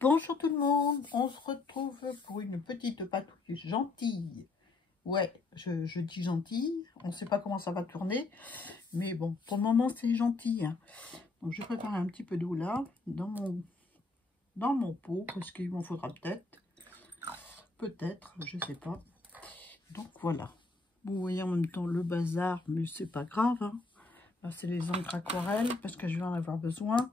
Bonjour tout le monde, on se retrouve pour une petite patouille gentille. Ouais, je dis gentille, on ne sait pas comment ça va tourner, mais bon, pour le moment c'est gentil. Hein. Donc je vais préparer un petit peu d'eau là, dans mon pot, parce qu'il m'en faudra peut-être, je sais pas. Donc voilà, vous voyez en même temps le bazar, mais c'est pas grave. Hein. Là c'est les encres aquarelles, parce que je vais en avoir besoin.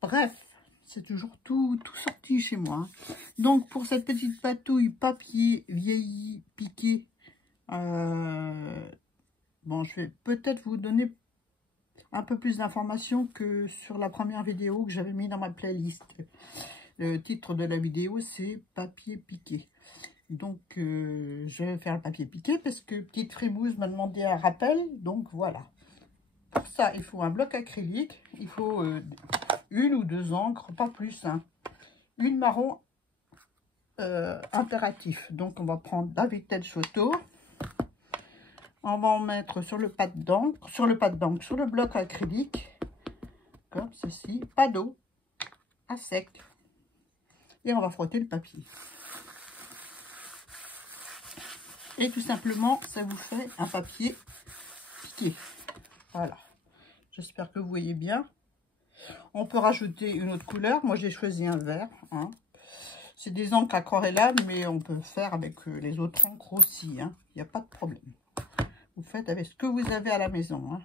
Bref. C'est toujours tout sorti chez moi. Donc, pour cette petite patouille papier vieilli, piqué, bon, je vais peut-être vous donner un peu plus d'informations que sur la première vidéo que j'avais mis dans ma playlist. Le titre de la vidéo, c'est papier piqué. Donc, je vais faire le papier piqué parce que petite frimousse m'a demandé un rappel. Donc, voilà. Pour ça, il faut un bloc acrylique. Il faut... une ou deux encres, pas plus. Hein. Une marron impératif. Donc, on va prendre la Vintage Photo. On va en mettre sur le pad d'encre, sur le bloc acrylique, comme ceci. Pas d'eau, à sec. Et on va frotter le papier. Et tout simplement, ça vous fait un papier piqué. Voilà. J'espère que vous voyez bien. On peut rajouter une autre couleur. Moi, j'ai choisi un vert. Hein. C'est des encres aquarellables, mais on peut faire avec les autres encres aussi. Il n'y a pas de problème. Vous faites avec ce que vous avez à la maison. Hein.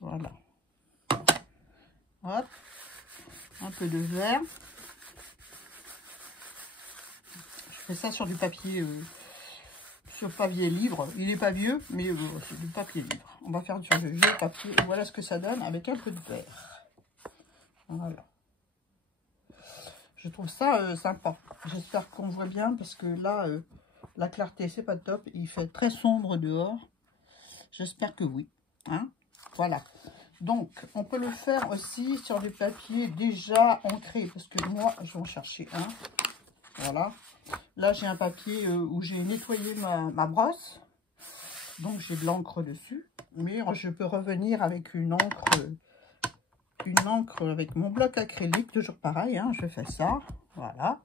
Voilà. Hop. Un peu de vert. Je fais ça sur du papier, livre. Il n'est pas vieux, mais c'est du papier livre. On va faire sur le vieux papier. Et voilà ce que ça donne avec un peu de vert. Voilà. Je trouve ça sympa. J'espère qu'on voit bien parce que là, la clarté, c'est pas top. Il fait très sombre dehors. J'espère que oui. Hein, voilà. Donc, on peut le faire aussi sur des papiers déjà ancrés. Parce que moi, je vais en chercher un. Voilà. Là, j'ai un papier où j'ai nettoyé ma brosse. Donc, j'ai de l'encre dessus. Mais je peux revenir avec une encre avec mon bloc acrylique. Toujours pareil, hein, je fais ça. Voilà.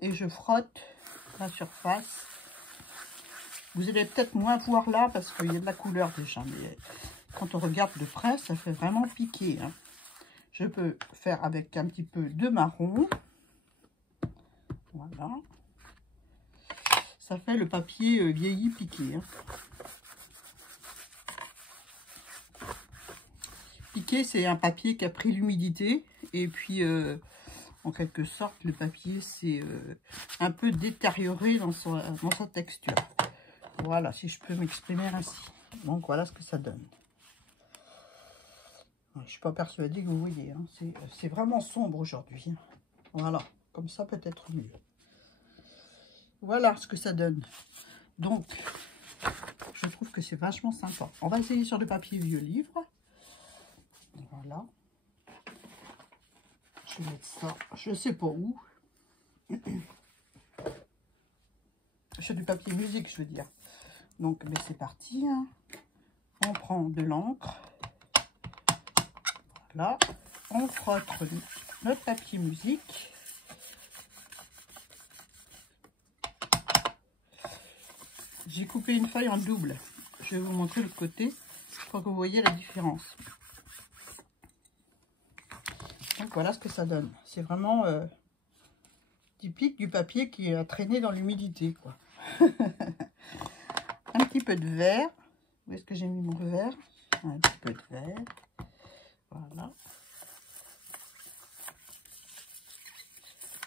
Et je frotte la surface. Vous allez peut-être moins voir là parce qu'il y a de la couleur déjà. Mais quand on regarde de près, ça fait vraiment piquer. Hein. Je peux faire avec un petit peu de marron. Voilà. Ça fait le papier vieilli piqué. Hein. Piqué, c'est un papier qui a pris l'humidité. Et puis, en quelque sorte, le papier s'est un peu détérioré dans sa texture. Voilà, si je peux m'exprimer ainsi. Donc, voilà ce que ça donne. Je ne suis pas persuadée que vous voyez. Hein. C'est vraiment sombre aujourd'hui. Hein. Voilà, comme ça peut-être mieux. Voilà ce que ça donne. Donc, je trouve que c'est vachement sympa. On va essayer sur le papier vieux livre. Voilà. Je vais mettre ça, je ne sais pas où. Sur du papier musique, je veux dire. Donc, ben, c'est parti. Hein. On prend de l'encre. Voilà. On frotte notre papier musique. J'ai coupé une feuille en double. Je vais vous montrer le côté pour que vous voyez la différence. Donc voilà ce que ça donne. C'est vraiment typique du papier qui a traîné dans l'humidité, quoi. Un petit peu de vert. Où est-ce que j'ai mis mon vert? Un petit peu de vert. Voilà.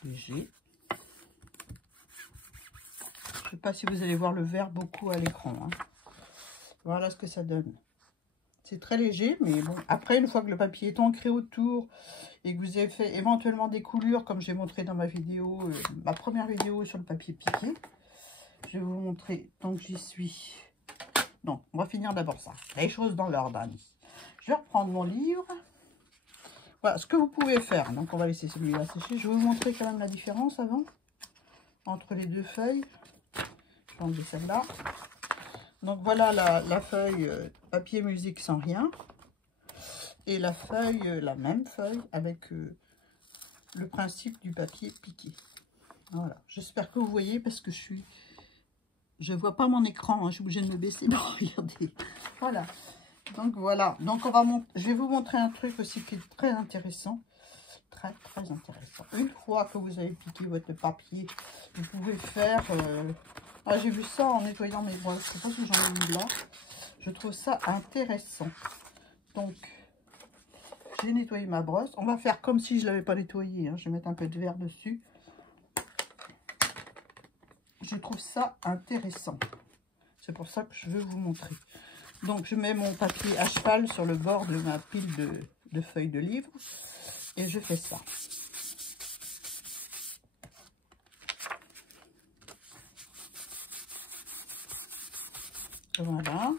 Léger. Je ne sais pas si vous allez voir le vert beaucoup à l'écran. Hein. Voilà ce que ça donne. C'est très léger, mais bon. Après, une fois que le papier est ancré autour et que vous avez fait éventuellement des coulures, comme j'ai montré dans ma vidéo, ma première vidéo sur le papier piqué, je vais vous montrer tant que j'y suis. Non, on va finir d'abord ça. Les choses dans l'ordre. Hein. Je vais reprendre mon livre. Voilà ce que vous pouvez faire. Donc, on va laisser celui-là sécher. Je vais vous montrer quand même la différence avant, entre les deux feuilles. Je vais enlever celle-là. Donc voilà la feuille papier musique sans rien. Et la feuille, la même feuille avec le principe du papier piqué. Voilà, j'espère que vous voyez parce que je vois pas mon écran, hein. Je suis obligée de me baisser. Non, regardez. Voilà. Donc voilà. Donc je vais vous montrer un truc aussi qui est très intéressant. Très très intéressant. Une fois que vous avez piqué votre papier, vous pouvez faire... Ah, j'ai vu ça en nettoyant mes brosses. Je sais pas si j'en ai mis là. Je trouve ça intéressant. Donc, j'ai nettoyé ma brosse. On va faire comme si je ne l'avais pas nettoyé, hein. Je vais mettre un peu de verre dessus. Je trouve ça intéressant. C'est pour ça que je veux vous montrer. Donc, je mets mon papier à cheval sur le bord de ma pile de feuilles de livres. Et je fais ça. Voilà.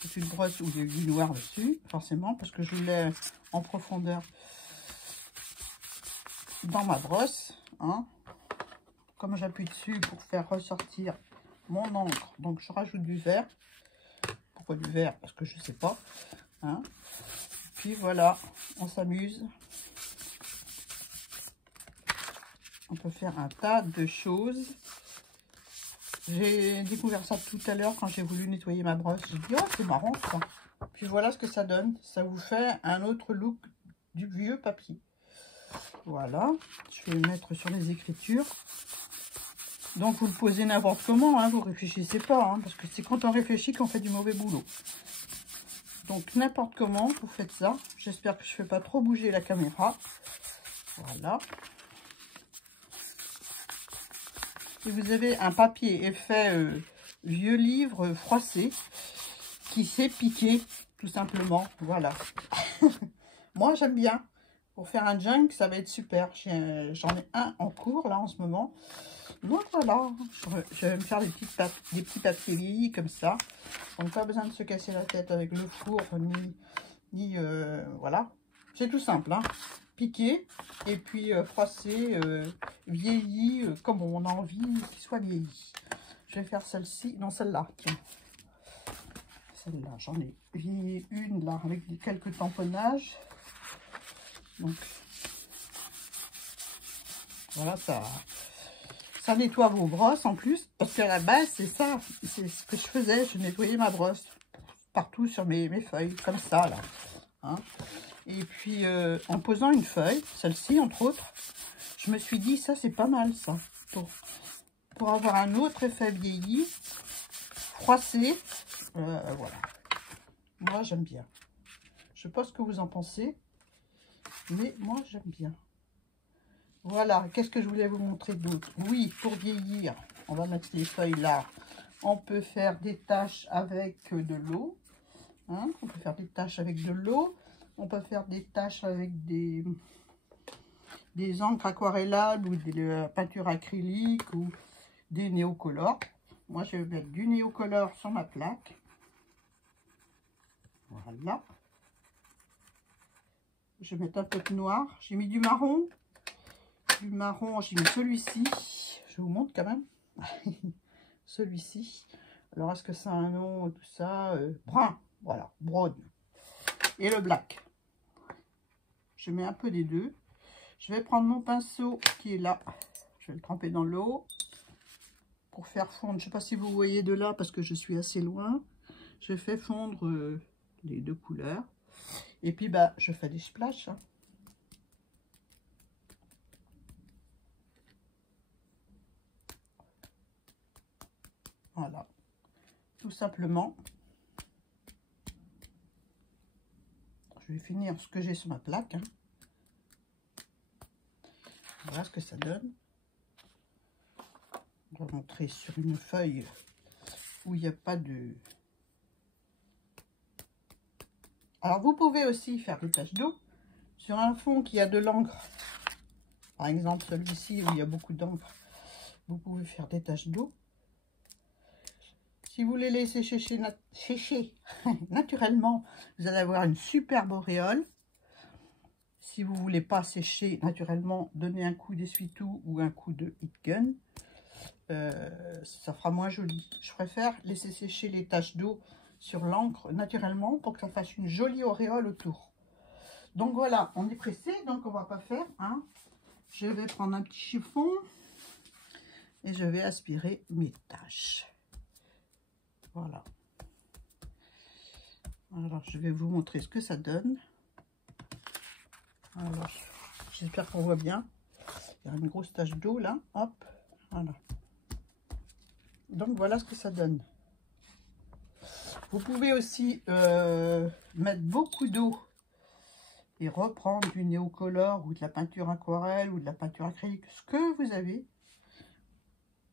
C'est une brosse où il y a du noir dessus, forcément, parce que je l'ai en profondeur dans ma brosse. Hein. Comme j'appuie dessus pour faire ressortir mon encre, donc je rajoute du vert. Pourquoi du vert? Parce que je sais pas. Hein. Puis voilà, on s'amuse. On peut faire un tas de choses. J'ai découvert ça tout à l'heure quand j'ai voulu nettoyer ma brosse. J'ai dit, oh, c'est marrant ça. Puis voilà ce que ça donne. Ça vous fait un autre look du vieux papier. Voilà. Je vais le mettre sur les écritures. Donc, vous le posez n'importe comment. Hein, vous réfléchissez pas. Hein, parce que c'est quand on réfléchit qu'on fait du mauvais boulot. Donc, n'importe comment, vous faites ça. J'espère que je ne fais pas trop bouger la caméra. Voilà. Et vous avez un papier effet vieux livre froissé qui s'est piqué, tout simplement. Voilà. Moi, j'aime bien. Pour faire un junk, ça va être super. J'en ai un en cours, là, en ce moment. Donc, voilà. Je vais me faire des petits papiers vieillis, comme ça. Donc, pas besoin de se casser la tête avec le four, ni voilà. C'est tout simple, hein. Piqué et puis froissé, vieilli, comme on a envie qu'il soit vieilli. Je vais faire celle-ci, non celle-là, tiens. Celle-là, j'en ai vieilli une là avec quelques tamponnages. Donc voilà, ça nettoie vos brosses en plus, parce qu'à la base c'est ça, c'est ce que je faisais, je nettoyais ma brosse partout sur mes feuilles, comme ça là. Hein. Et puis, en posant une feuille, celle-ci, entre autres, je me suis dit, ça, c'est pas mal, ça. Pour avoir un autre effet vieilli, froissé. Voilà. Moi, j'aime bien. Je sais pas ce que vous en pensez, mais moi, j'aime bien. Voilà. Qu'est-ce que je voulais vous montrer d'autre? Oui, pour vieillir, on va mettre les feuilles là. On peut faire des taches avec de l'eau. Hein, on peut faire des taches avec de l'eau. On peut faire des taches avec des encres aquarellables ou des peintures acryliques ou des néocolores. Moi, je vais mettre du néocolore sur ma plaque. Voilà. Je vais mettre un peu de noir. J'ai mis du marron. Du marron, j'ai mis celui-ci. Je vous montre quand même. Celui-ci. Alors, est-ce que ça a un nom, tout ça? Brun. Voilà, brown. Et le black. Je mets un peu des deux. Je vais prendre mon pinceau qui est là. Je vais le tremper dans l'eau pour faire fondre. Je ne sais pas si vous voyez de là parce que je suis assez loin. Je fais fondre les deux couleurs. Et puis, bah, je fais des splashes. Hein. Voilà. Tout simplement. Je vais finir ce que j'ai sur ma plaque. Hein. Voilà ce que ça donne. On va montrer sur une feuille où il n'y a pas de... Alors, vous pouvez aussi faire des taches d'eau sur un fond qui a de l'encre. Par exemple, celui-ci où il y a beaucoup d'encre. Vous pouvez faire des taches d'eau. Si vous les laissez sécher naturellement, vous allez avoir une superbe auréole. Si vous ne voulez pas sécher naturellement, donnez un coup d'essuie-tout ou un coup de heat gun. Ça fera moins joli. Je préfère laisser sécher les taches d'eau sur l'encre naturellement pour que ça fasse une jolie auréole autour. Donc voilà, on est pressé, donc on va pas faire. Hein. Je vais prendre un petit chiffon et je vais aspirer mes tâches. Voilà. Alors, je vais vous montrer ce que ça donne. Alors, j'espère qu'on voit bien. Il y a une grosse tache d'eau là. Hop, voilà. Donc, voilà ce que ça donne. Vous pouvez aussi mettre beaucoup d'eau et reprendre du néocolore ou de la peinture aquarelle ou de la peinture acrylique, ce que vous avez.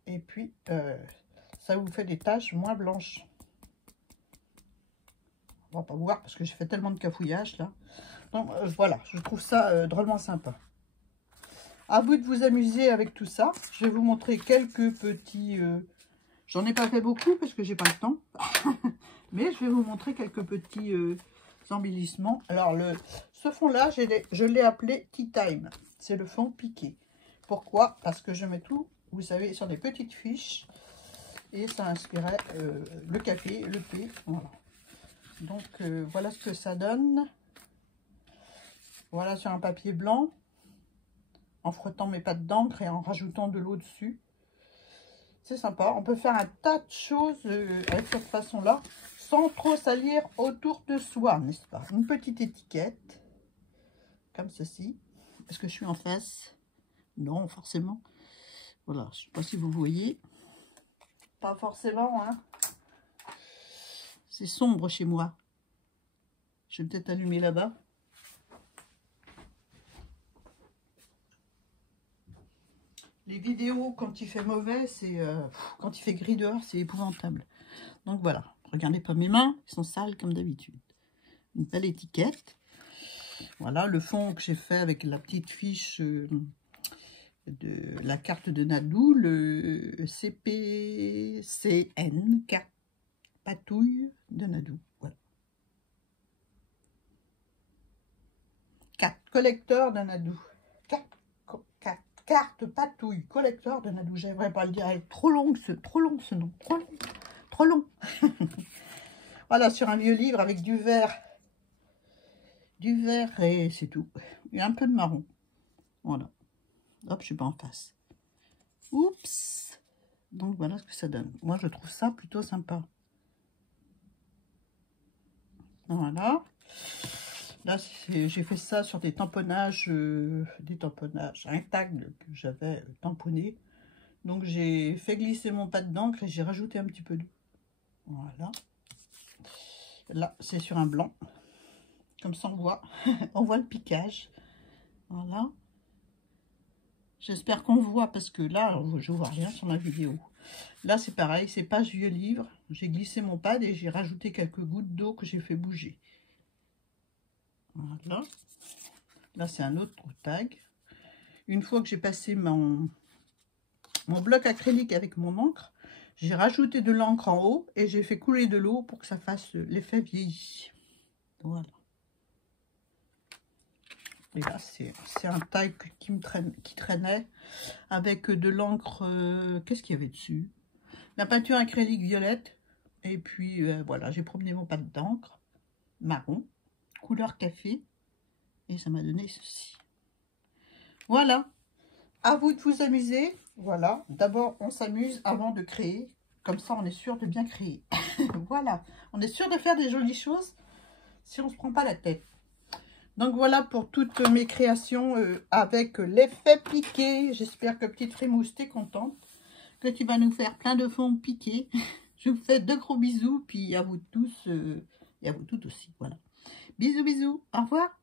Et puis, ça vous fait des taches moins blanches. On va pas voir parce que j'ai fait tellement de cafouillage là. Donc voilà, je trouve ça drôlement sympa. À vous de vous amuser avec tout ça. Je vais vous montrer quelques petits... J'en ai pas fait beaucoup parce que j'ai pas le temps. Mais je vais vous montrer quelques petits embellissements. Alors, ce fond-là, je l'ai appelé Tea Time. C'est le fond piqué. Pourquoi? Parce que je mets tout, vous savez, sur des petites fiches. Et ça inspirait le café, le thé. Voilà. Donc, voilà ce que ça donne. Voilà sur un papier blanc. En frottant mes pattes d'encre et en rajoutant de l'eau dessus. C'est sympa. On peut faire un tas de choses avec cette façon-là. Sans trop salir autour de soi, n'est-ce pas? Une petite étiquette. Comme ceci. Est-ce que je suis en face? Non, forcément. Voilà. Je ne sais pas si vous voyez. Pas forcément, hein. C'est sombre chez moi. Je vais peut-être allumer là-bas. Les vidéos, quand il fait mauvais, c'est quand il fait gris dehors, c'est épouvantable. Donc voilà, regardez pas mes mains, elles sont sales comme d'habitude. Une belle étiquette. Voilà le fond que j'ai fait avec la petite fiche de la carte de Nadou, le CPCN, carte patouille de Nadou. Voilà. Carte collecteur de Nadou. Carte patouille collecteur de Nadou. J'aimerais pas le dire, elle est trop long ce nom. Trop long. Voilà, sur un vieux livre avec du vert. Du vert et c'est tout. Il y a un peu de marron. Voilà. Hop, je suis pas en face. Oups. Donc voilà ce que ça donne. Moi, je trouve ça plutôt sympa. Voilà. Là, j'ai fait ça sur des tamponnages, un tag que j'avais tamponné. Donc, j'ai fait glisser mon pad d'encre et j'ai rajouté un petit peu d'eau. Voilà. Là, c'est sur un blanc. Comme ça, on voit, on voit le piquage. Voilà. J'espère qu'on voit parce que là, je ne vois rien sur la vidéo. Là, c'est pareil, c'est page vieux livre. J'ai glissé mon pad et j'ai rajouté quelques gouttes d'eau que j'ai fait bouger. Voilà. Là, c'est un autre tag. Une fois que j'ai passé mon bloc acrylique avec mon encre, j'ai rajouté de l'encre en haut et j'ai fait couler de l'eau pour que ça fasse l'effet vieilli. Voilà. Et là, c'est un tag qui traînait avec de l'encre. Qu'est-ce qu'il y avait dessus? La peinture acrylique violette. Et puis, voilà, j'ai promené mon pad d'encre marron, couleur café. Et ça m'a donné ceci. Voilà. À vous de vous amuser. Voilà. D'abord, on s'amuse avant de créer. Comme ça, on est sûr de bien créer. Voilà. On est sûr de faire des jolies choses si on ne se prend pas la tête. Donc, voilà pour toutes mes créations avec l'effet piqué. J'espère que Petite Frimousse, t'es contente. Que tu vas nous faire plein de fonds piqués. Je vous fais de gros bisous. Puis à vous tous et à vous toutes aussi. Voilà. Bisous, bisous. Au revoir.